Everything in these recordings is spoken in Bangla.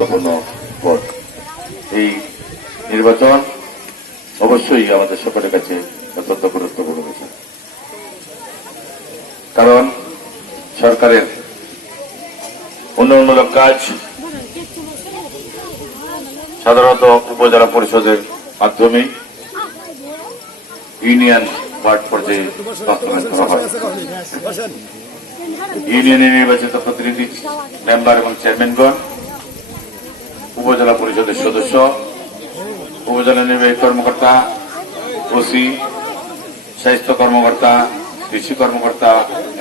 ভোট এই নির্বাচন অবশ্যই আমাদের সকলের কাছে অত্যন্ত গুরুত্বপূর্ণ বিষয় কারণ সরকারের উন্নয়নমূলক কাজ সাধারণত উপজেলা পরিষদের মাধ্যমে ইউনিয়ন ওয়ার্ড পর্যায়ে বাস্তবায়ন করা হয়। ইউনিয়নে নির্বাচিত প্রতিনিধি, মেম্বার এবং চেয়ারম্যানগণ উপজেলা পরিষদের সদস্য, উপজেলা নির্বাহী কর্মকর্তা, ওসি, স্বাস্থ্য কর্মকর্তা, কৃষি কর্মকর্তা,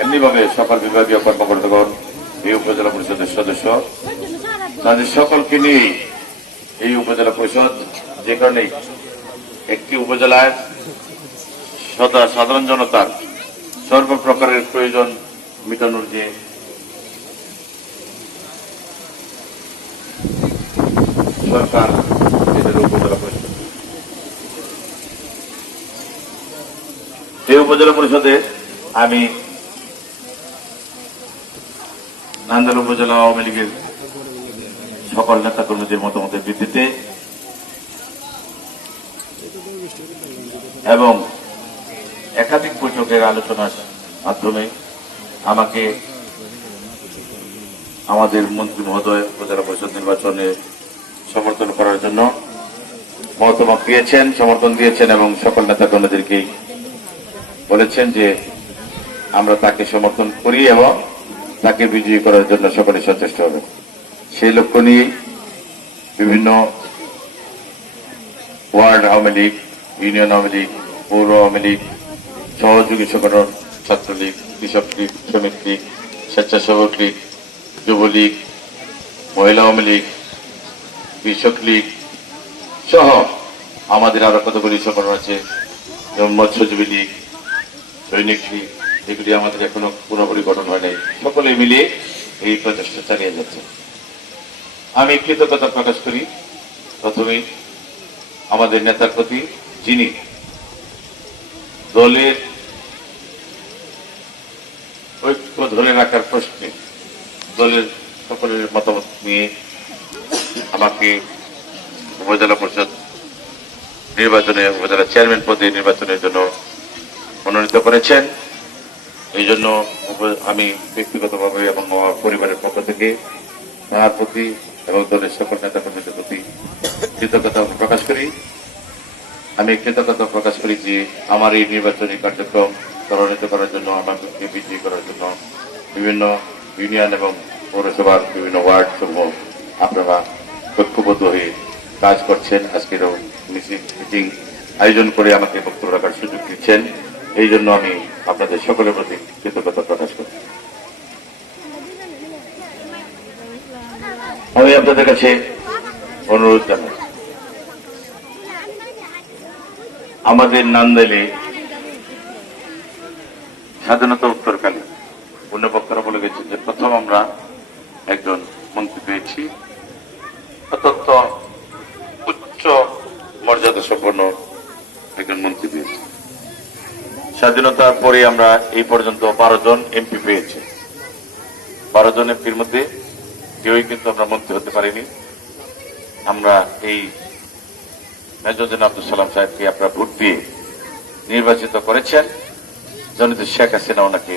এমনিভাবে সকল বিভাগীয় কর্মকর্তাগণ এই উপজেলা পরিষদের সদস্য। তাদের সকলকে নিয়ে এই উপজেলা পরিষদ যে কারণেই একটি উপজেলায় সাধারণ জনতার সর্বপ্রকারের প্রয়োজন মেটানোর যে সরকার এদের উপজেলা পরিষদ এই উপজেলা পরিষদে আমি নান্দাল উপজেলা আওয়ামী লীগের সকল নেতা কর্মীদের মতামতের ভিত্তিতে এবং একাধিক বৈঠকের আলোচনার মাধ্যমে আমাকে আমাদের মন্ত্রী মহোদয় উপজেলা পরিষদ নির্বাচনে সমর্থন করার জন্য মতামত দিয়েছেন সমর্থন দিয়েছেন এবং সকল নেতা কর্মীদেরকেই বলেছেন যে আমরা তাকে সমর্থন করি এবং তাকে বিজয়ী করার জন্য সকলে সচেষ্ট হবে। সেই লক্ষ্য নিয়ে বিভিন্ন ওয়ার্ড আওয়ামী লীগ, ইউনিয়ন আওয়ামী লীগ, পৌর আওয়ামী লীগ, সহযোগী সংগঠন, ছাত্রলীগ, কৃষক লীগ, শ্রমিক লীগ, স্বেচ্ছাসেবক লীগ যুবলীগ মহিলা আওয়ামী লীগ কৃষক লীগ সহ আমাদের আরও কতগুলি সংগঠন আছে? যেমন মৎস্যজীবী লীগ, সৈনিক লীগ, এগুলি আমাদের এখনও পুরোপুরি গঠন হয় নাই। সকলে মিলিয়ে এই প্রচেষ্টা চালিয়ে যাচ্ছে। আমি কৃতজ্ঞতা প্রকাশ করি। প্রথমে আমাদের নেতার প্রতি, যিনি দলের ঐক্য ধরে রাখার প্রশ্নে দলের সকলের মতামত নিয়ে আমাকে উপজেলা পরিষদ নির্বাচনে, উপজেলা চেয়ারম্যান পদে নির্বাচনের জন্য মনোনীত করেছেন। এই জন্য আমি ব্যক্তিগতভাবে এবং আমার পরিবারের পক্ষ থেকে তার প্রতি এবং দলের সকল নেতা কর্মীদের প্রতি কৃতজ্ঞতা প্রকাশ করি। আমি কৃতজ্ঞতা প্রকাশ করি যে আমার এই নির্বাচনী কার্যক্রম ত্বরান্বিত করার জন্য আমাকে বিজয়ী করার জন্য বিভিন্ন ইউনিয়ন এবং পৌরসভার বিভিন্ন ওয়ার্ড সমূহ আপনারা ঐক্যবদ্ধ হয়ে কাজ করছেন। আজকের মিটিং আয়োজন করে আমাকে বক্তব্য রাখার সুযোগ দিচ্ছেন। এই জন্য আমি আপনাদের সকলের প্রতি কৃতজ্ঞতা প্রকাশ করি। আমি আপনাদের কাছে অনুরোধ জানাই। আমাদের নান্দাইলে স্বাধীনতা উত্তরকালে পূর্ণবক্তারা বলে গেছে যে প্রথম আমরা একজন মন্ত্রী পেয়েছি। উচ্চ মর্যাদা সম্পন্ন একজন মন্ত্রী পেয়েছি স্বাধীনতার পরে আমরা এই পর্যন্ত বারো জন এমপি পেয়েছি। বারো জন এমপির মধ্যে কেউই কিন্তু আমরা মন্ত্রী হতে পারিনি। আমরা এই মেজরুদ্দিন আব্দুল সালাম সাহেবকে আপনারা ভোট দিয়ে নির্বাচিত করেছেন। জনিত শেখ হাসিনা ওনাকে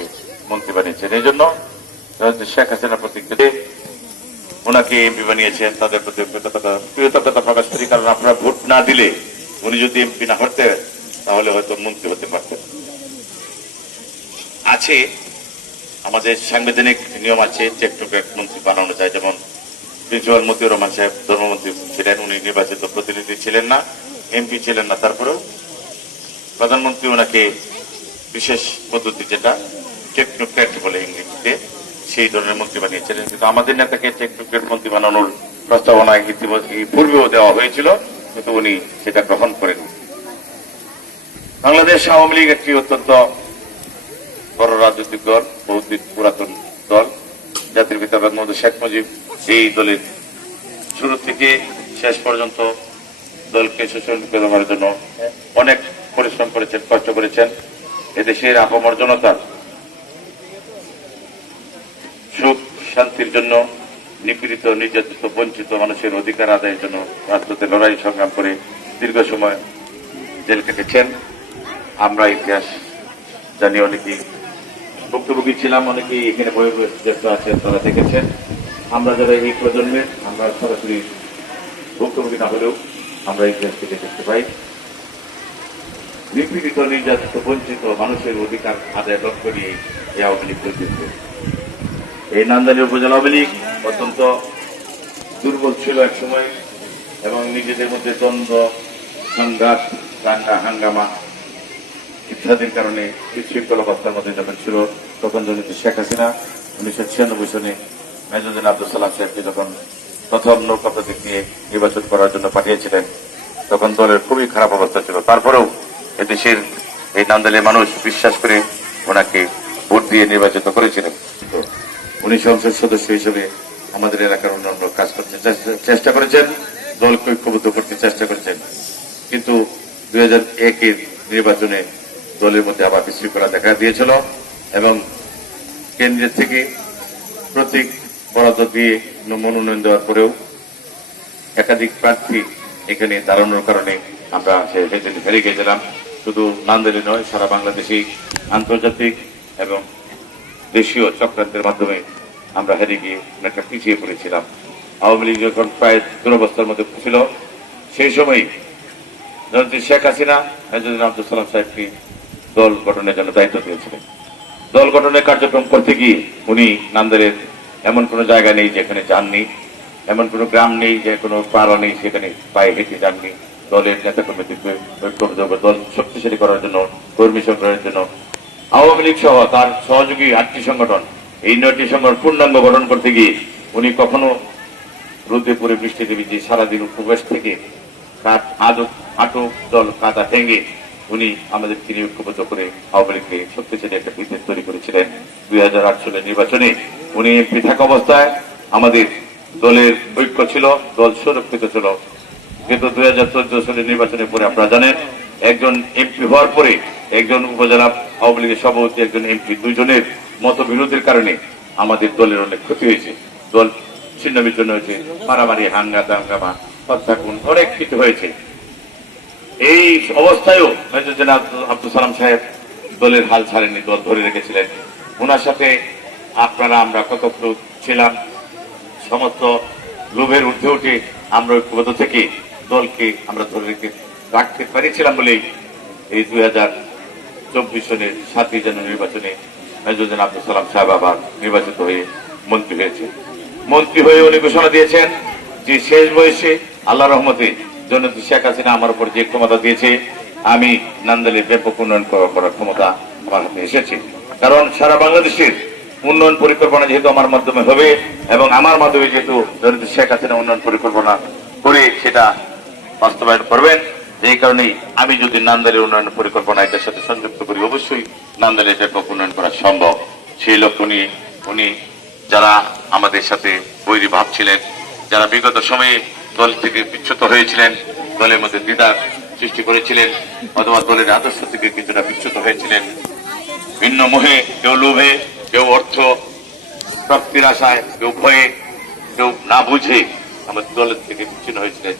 মন্ত্রী বানিয়েছেন। এই জন্য জনিত শেখ হাসিনার প্রতি কৃতজ্ঞ। ওনাকে এমপি বানিয়েছেন, তাদের প্রতি কৃতজ্ঞতা। প্রকাশ করি, কারণ আপনারা ভোট না দিলে উনি যদি এমপি না হতেন, তাহলে হয়তো মন্ত্রী হতে পারতেন। আছে, আমাদের সাংবিধানিক নিয়ম আছে চেক টু ব্যাক মন্ত্রী বানানো যায়, যেমন প্রিন্সিপাল মতিউর রহমান সাহেব ধর্মমন্ত্রী ছিলেন, উনি নির্বাচিত প্রতিনিধি ছিলেন না, এমপি ছিলেন না, তারপরেও প্রধানমন্ত্রী ওনাকে বিশেষ পদ্ধতি যেটা টেকনোক্র্যাট বলে ইংরেজিতে সেই ধরনের মন্ত্রী বানিয়েছিলেন। কিন্তু আমাদের নেতাকে টেকনোক্র্যাট মন্ত্রী বানানোর প্রস্তাবনা ইতিমধ্যে পূর্বেও দেওয়া হয়েছিল, কিন্তু উনি সেটা গ্রহণ করেন বাংলাদেশ আওয়ামী লীগ একটি অত্যন্ত বড় রাজনৈতিক দল বহুদিন পুরাতন দল। জাতির পিতা বঙ্গবন্ধু শেখ মুজিব এই দলের শুরু থেকে শেষ পর্যন্ত দলকে সুসংগঠিত করার জন্য অনেক পরিশ্রম করেছেন, কষ্ট করেছেন। এদেশের আপামর জনতার শান্তির জন্য, নিপীড়িত, নির্যাতিত, বঞ্চিত মানুষের অধিকার আদায়ের জন্য রাজপথে লড়াই সংগ্রাম করে দীর্ঘ সময় জেল কেটেছেন আমরা ইতিহাস জানি, অনেকেই ভুক্তভোগী ছিলাম, অনেকেই এখানে বয়োজ্যেষ্ঠ আছেন, তারা দেখেছেন। আমরা যারা এই প্রজন্মের আমরা সরাসরি ভুক্তভোগী না হলেও আমরা ইতিহাস থেকে দেখতে পাই। নিপীড়িত, নির্যাতিত, বঞ্চিত মানুষের অধিকার আদায় লক্ষ্য নিয়ে এই আওয়ামী লীগ। এই নান্দানী উপজেলা আওয়ামী লীগ অত্যন্ত দুর্বল ছিল এক সময় এবং নিজেদের মধ্যে দ্বন্দ্ব, সংঘাত, রান্না, হাঙ্গামা ইত্যাদির কারণে বিশৃঙ্খল অবস্থার মধ্যে যখন ছিল, তখন জনিত শেখ হাসিনা উনিশশো ছিয়ানব্বই সনে মেজুদ্দিন আব্দুল সালাম সাহেবকে যখন প্রথম নৌকা প্রতীক নিয়ে নির্বাচন করার জন্য পাঠিয়েছিলেন, তখন দলের খুবই খারাপ অবস্থা ছিল। তারপরেও এদেশের এই নান্দালের মানুষ বিশ্বাস করে ওনাকে ভোট দিয়ে নির্বাচিত করেছিলেন। উনি সংসদ সদস্য হিসেবে আমাদের এলাকার অন্যান্য কাজ করতে চেষ্টা- করেছেন দলকে ঐক্যবদ্ধ করতে চেষ্টা করেছেন। কিন্তু দুই হাজার একের নির্বাচনে দলের মধ্যে আবার বিশৃঙ্খলা দেখা দিয়েছিল এবং কেন্দ্রের থেকে প্রতীক বরাদ্দ দিয়ে মনোনয়ন দেওয়ার পরেও একাধিক প্রার্থী এখানে দাঁড়ানোর কারণে আমরা সে হেরে হেরে গিয়েছিলাম। শুধু নান্দেলে নয়, সারা বাংলাদেশে আন্তর্জাতিক এবং দেশীয় চক্রান্তের মাধ্যমে আমরা হেরে গিয়ে অনেকটা পিছিয়ে পড়েছিলাম। আওয়ামী লীগ যখন প্রায় দুরবস্থার মধ্যে ছিল সেই সময়ই জনতি শেখ হাসিনা মেজুদ্দিন আব্দুল সালাম সাহেবকে দল গঠনের জন্য দায়িত্ব দিয়েছিলেন। দল গঠনের কার্যক্রম করতে গিয়ে উনি নান্দারের এমন কোনো জায়গা নেই যেখানে যাননি, এমন কোনো গ্রাম নেই যে কোনো পাড়া নেই সেখানে পায়ে হেঁটে যাননি। দলের নেতা কর্মীদেরকে ঐক্যবদ্ধ দল শক্তিশালী করার জন্য, কর্মী সংগ্রহের জন্য আওয়ামী লীগ সহ তার সহযোগী আটটি সংগঠন, এই নয়টি সংগঠন পূর্ণাঙ্গ গঠন করতে গিয়ে উনি কখনো রোদে পরে বৃষ্টিতে ভিজে সারাদিন উপবাস থেকে রাত আদক আটক দল কাদা ভেঙে উনি আমাদের তিনি ঐক্যবদ্ধ করে আওয়ামী লীগকে শক্তিশালী একটা ভিত্তি তৈরি করেছিলেন। দুই হাজার আট সালের নির্বাচনে উনি এমপি থাকা অবস্থায় আমাদের দলের ঐক্য ছিল, দল সুরক্ষিত ছিল। কিন্তু দুই হাজার চোদ্দ সালের নির্বাচনের পরে আপনারা জানেন, একজন এমপি হওয়ার পরে একজন উপজেলা আওয়ামী লীগের সভাপতি, একজন এমপি, দুইজনের মত বিরোধের কারণে আমাদের দলের অনেক ক্ষতি হয়েছে। দল ছিন্ন বিচ্ছিন্ন হয়েছে, মারামারি, হাঙ্গা দাঙ্গামা হত্যা খুন অনেক কিছু হয়েছে। এই অবস্থায়ও মেজর জেনারেল আব্দুল সালাম সাহেব দলের হাল ছাড়েননি, দল ধরে রেখেছিলেন। ওনার সাথে আপনারা, আমরা কত ছিলাম, সমস্ত লোভের ঊর্ধ্বে উঠে আমরা ঐক্যবদ্ধ থেকে দলকে আমরা ধরে রেখে রাখতে পেরেছিলাম বলেই এই দুই হাজার চব্বিশ সনের সাতই জানুয়ারি নির্বাচনে মেজরুদ্দিন আব্দুল সালাম সাহেব আবার নির্বাচিত হয়ে মন্ত্রী হয়েছে মন্ত্রী হয়ে উনি ঘোষণা দিয়েছেন যে শেষ বয়সে আল্লাহ রহমতে জনতি শেখ হাসিনা আমার উপর যে ক্ষমতা দিয়েছে, আমি নান্দালের ব্যাপক উন্নয়ন করার ক্ষমতা আমার হাতে এসেছে। কারণ সারা বাংলাদেশের উন্নয়ন পরিকল্পনা যেহেতু আমার মাধ্যমে হবে এবং আমার মাধ্যমে যেহেতু জনতি শেখ হাসিনা উন্নয়ন পরিকল্পনা করে সেটা বাস্তবায়ন করবেন এই কারণেই আমি যদি নান্দালের উন্নয়ন পরিকল্পনা এটার সাথে সংযুক্ত করি, অবশ্যই নান্দালের ব্যাপক উন্নয়ন করা সম্ভব? সেই লক্ষ্য নিয়ে উনি যারা আমাদের সাথে বৈরী ভাবছিলেন যারা বিগত সময়ে দল থেকে বিচ্ছুত হয়েছিলেন, দলের মধ্যে দ্বিধার সৃষ্টি করেছিলেন, অথবা দলের আদর্শ থেকে কিছুটা বিচ্ছুত হয়েছিলেন, ভিন্ন মোহে কেউ লোভে, কেউ অর্থ, প্রাপ্তির আশায়, কেউ ভয়ে, কেউ না বুঝে আমাদের দলের থেকে বিচ্ছিন্ন হয়েছিলেন।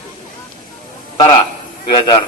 তারা দুই হাজার